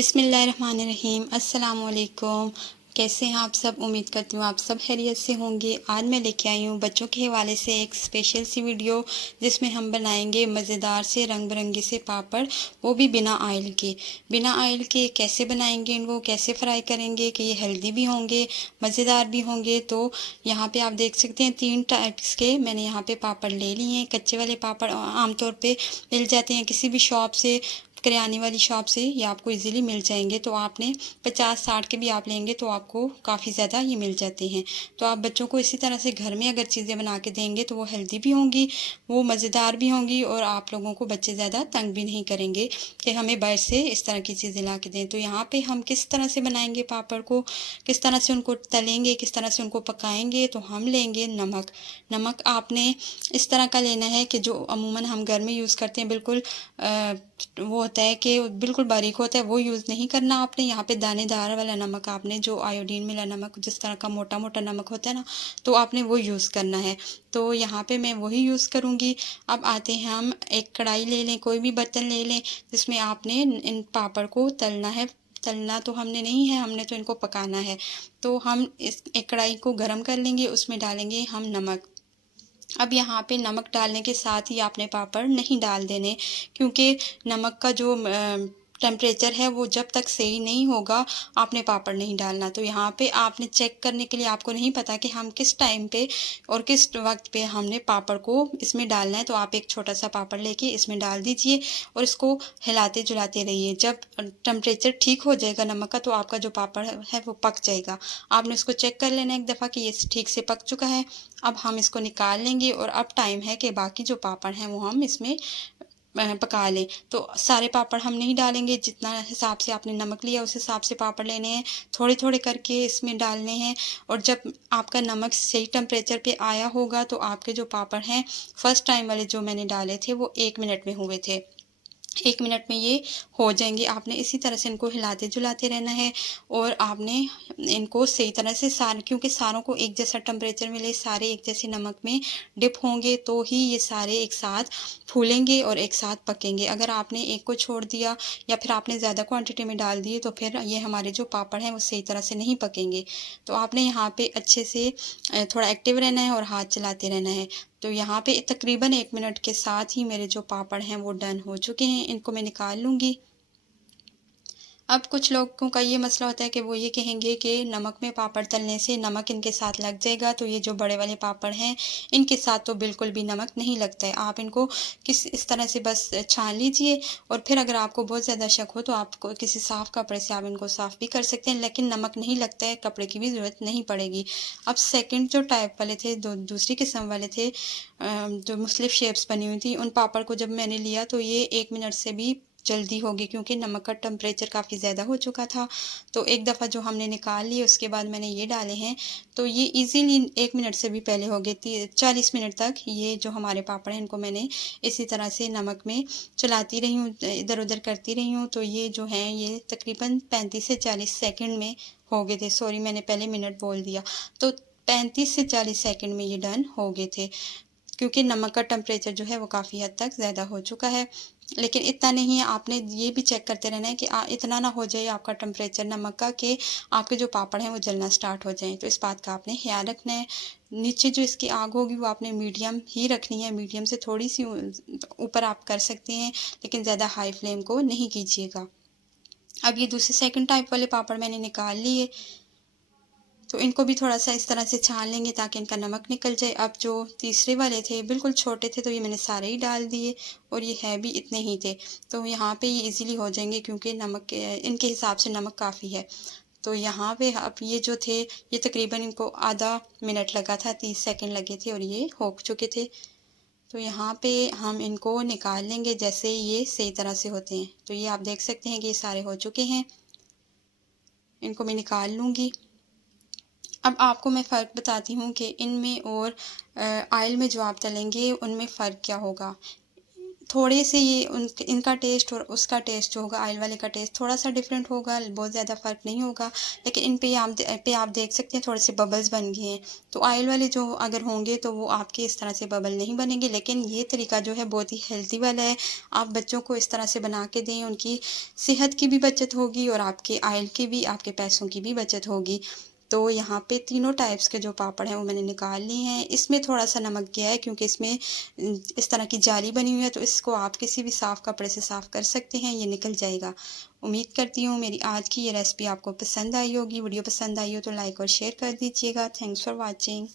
बिस्मिल्लाहिर्रहमानिर्रहीम। अस्सलाम वालेकुम। कैसे हैं आप सब? उम्मीद करती हूँ आप सब खैरियत से होंगे। आज मैं लेके आई हूँ बच्चों के हवाले से एक स्पेशल सी वीडियो, जिसमें हम बनाएंगे मज़ेदार से रंग बिरंगे से पापड़, वो भी बिना ऑयल के। बिना ऑयल के कैसे बनाएंगे, इनको कैसे फ्राई करेंगे कि ये हेल्दी भी होंगे, मज़ेदार भी होंगे। तो यहाँ पे आप देख सकते हैं 3 टाइप्स के मैंने यहाँ पे पापड़ ले लिए हैं। कच्चे वाले पापड़ आमतौर पे मिल जाते हैं किसी भी शॉप से, करियाने वाली शॉप से, ये आपको इजीली मिल जाएंगे। तो आपने 50-60 के भी आप लेंगे तो आपको काफ़ी ज़्यादा ये मिल जाते हैं। तो आप बच्चों को इसी तरह से घर में अगर चीज़ें बना के देंगे तो वो हेल्दी भी होंगी, वो मज़ेदार भी होंगी, और आप लोगों को बच्चे ज़्यादा तंग भी नहीं करेंगे कि हमें बाहर से इस तरह की चीज़ें ला के दें। तो यहाँ पे हम किस तरह से बनाएंगे पापड़ को, किस तरह से उनको तलेंगे, किस तरह से उनको पकाएंगे। तो हम लेंगे नमक। नमक आपने इस तरह का लेना है कि जो अमूमन हम घर में यूज़ करते हैं, बिल्कुल वो होता है कि बिल्कुल बारीक होता है, वो यूज़ नहीं करना आपने। यहाँ पे दानेदार वाला नमक, आपने जो आयोडीन मिला नमक, जिस तरह का मोटा मोटा नमक होता है ना, तो आपने वो यूज़ करना है। तो यहाँ पे मैं वही यूज़ करूँगी। अब आते हैं, हम एक कढ़ाई ले लें, कोई भी बर्तन ले लें, जिसमें आपने इन पापड़ को तलना है। तलना तो हमने नहीं है, हमने तो इनको पकाना है। तो हम इस एक कढ़ाई को गर्म कर लेंगे, उसमें डालेंगे हम नमक। अब यहाँ पे नमक डालने के साथ ही आपने पापड़ नहीं डाल देने, क्योंकि नमक का जो टेम्परेचर है वो जब तक सही नहीं होगा आपने पापड़ नहीं डालना। तो यहाँ पे आपने चेक करने के लिए, आपको नहीं पता कि हम किस टाइम पे और किस वक्त पे हमने पापड़ को इसमें डालना है, तो आप एक छोटा सा पापड़ लेके इसमें डाल दीजिए और इसको हिलाते जुलाते रहिए। जब टेम्परेचर ठीक हो जाएगा नमक का, तो आपका जो पापड़ है वो पक जाएगा। आपने इसको चेक कर लेना एक दफ़ा कि ये ठीक से पक चुका है। अब हम इसको निकाल लेंगे, और अब टाइम है कि बाकी जो पापड़ हैं वो हम इसमें पका लें। तो सारे पापड़ हम नहीं डालेंगे, जितना हिसाब से आपने नमक लिया उस हिसाब से पापड़ लेने हैं, थोड़े थोड़े करके इसमें डालने हैं। और जब आपका नमक सही टेम्परेचर पे आया होगा, तो आपके जो पापड़ हैं फर्स्ट टाइम वाले जो मैंने डाले थे वो 1 मिनट में हुए थे। 1 मिनट में ये हो जाएंगे। आपने इसी तरह से इनको हिलाते जुलाते रहना है, और आपने इनको सही तरह से क्योंकि सारों को एक जैसा टेम्परेचर मिले, सारे एक जैसे नमक में डिप होंगे, तो ही ये सारे एक साथ फूलेंगे और एक साथ पकेंगे। अगर आपने एक को छोड़ दिया या फिर आपने ज़्यादा क्वांटिटी में डाल दिए, तो फिर ये हमारे जो पापड़ हैं वो सही तरह से नहीं पकेंगे। तो आपने यहाँ पे अच्छे से थोड़ा एक्टिव रहना है और हाथ चलाते रहना है। तो यहाँ पे तकरीबन 1 मिनट के साथ ही मेरे जो पापड़ हैं वो डन हो चुके हैं। इनको मैं निकाल लूँगी। अब कुछ लोगों का ये मसला होता है कि वो ये कहेंगे कि नमक में पापड़ तलने से नमक इनके साथ लग जाएगा। तो ये जो बड़े वाले पापड़ हैं, इनके साथ तो बिल्कुल भी नमक नहीं लगता है। आप इनको इस तरह से बस छान लीजिए, और फिर अगर आपको बहुत ज़्यादा शक हो तो आपको किसी साफ़ कपड़े से आप इनको साफ़ भी कर सकते हैं, लेकिन नमक नहीं लगता है, कपड़े की भी ज़रूरत नहीं पड़ेगी। अब सेकंड जो टाइप वाले थे, दूसरी किस्म वाले थे, जो मुख्तलिफ शेप्स बनी हुई थी, उन पापड़ को जब मैंने लिया तो ये 1 मिनट से भी जल्दी होगी, क्योंकि नमक का टेम्परेचर काफ़ी ज़्यादा हो चुका था। तो एक दफ़ा जो हमने निकाल लिए, उसके बाद मैंने ये डाले हैं, तो ये इजीली 1 मिनट से भी पहले हो गए। 40 मिनट तक ये जो हमारे पापड़ हैं, इनको मैंने इसी तरह से नमक में चलाती रही हूँ, इधर उधर करती रही हूँ। तो ये जो हैं ये तकरीबन 35 से 40 सेकंड में हो गए थे। सॉरी, मैंने पहले मिनट बोल दिया। तो 35 से 40 सेकंड में ये डन हो गए थे, क्योंकि नमक का टेम्परेचर जो है वो काफ़ी हद तक ज़्यादा हो चुका है। लेकिन इतना नहीं है, आपने ये भी चेक करते रहना है कि इतना ना हो जाए आपका टेम्परेचर नमक का कि आपके जो पापड़ हैं वो जलना स्टार्ट हो जाएं। तो इस बात का आपने ख्याल रखना है। नीचे जो इसकी आग होगी वो आपने मीडियम ही रखनी है, मीडियम से थोड़ी सी ऊपर आप कर सकते हैं, लेकिन ज़्यादा हाई फ्लेम को नहीं कीजिएगा। अब ये दूसरे सेकंड टाइप वाले पापड़ मैंने निकाल लिए, तो इनको भी थोड़ा सा इस तरह से छान लेंगे ताकि इनका नमक निकल जाए। अब जो तीसरे वाले थे बिल्कुल छोटे थे, तो ये मैंने सारे ही डाल दिए, और ये है भी इतने ही थे। तो यहाँ पे ये इजीली हो जाएंगे, क्योंकि नमक इनके हिसाब से नमक काफ़ी है। तो यहाँ पे अब ये जो थे, ये तकरीबन इनको आधा मिनट लगा था, 30 सेकंड लगे थे, और ये हो चुके थे। तो यहाँ पे हम इनको निकाल लेंगे जैसे ये सही तरह से होते हैं। तो ये आप देख सकते हैं कि ये सारे हो चुके हैं। इनको मैं निकाल लूँगी। अब आपको मैं फ़र्क बताती हूँ कि इनमें और ऑयल में जो आप तलेंगे उनमें फ़र्क क्या होगा। थोड़े से ये इनका टेस्ट और उसका टेस्ट जो होगा, ऑयल वाले का टेस्ट थोड़ा सा डिफरेंट होगा, बहुत ज़्यादा फ़र्क नहीं होगा। लेकिन इन पे आप देख सकते हैं थोड़े से बबल्स बन गए हैं। तो ऑयल वाले जो अगर होंगे तो वो आपके इस तरह से बबल नहीं बनेंगे, लेकिन ये तरीका जो है बहुत ही हेल्दी वाला है। आप बच्चों को इस तरह से बना के दें, उनकी सेहत की भी बचत होगी और आपके ऑयल की भी, आपके पैसों की भी बचत होगी। तो यहाँ पे तीनों टाइप्स के जो पापड़ हैं वो मैंने निकाल लिए हैं। इसमें थोड़ा-सा नमक गया है क्योंकि इसमें इस तरह की जाली बनी हुई है, तो इसको आप किसी भी साफ़ कपड़े से साफ़ कर सकते हैं, ये निकल जाएगा। उम्मीद करती हूँ मेरी आज की ये रेसिपी आपको पसंद आई होगी। वीडियो पसंद आई हो तो लाइक और शेयर कर दीजिएगा। Thanks for watching.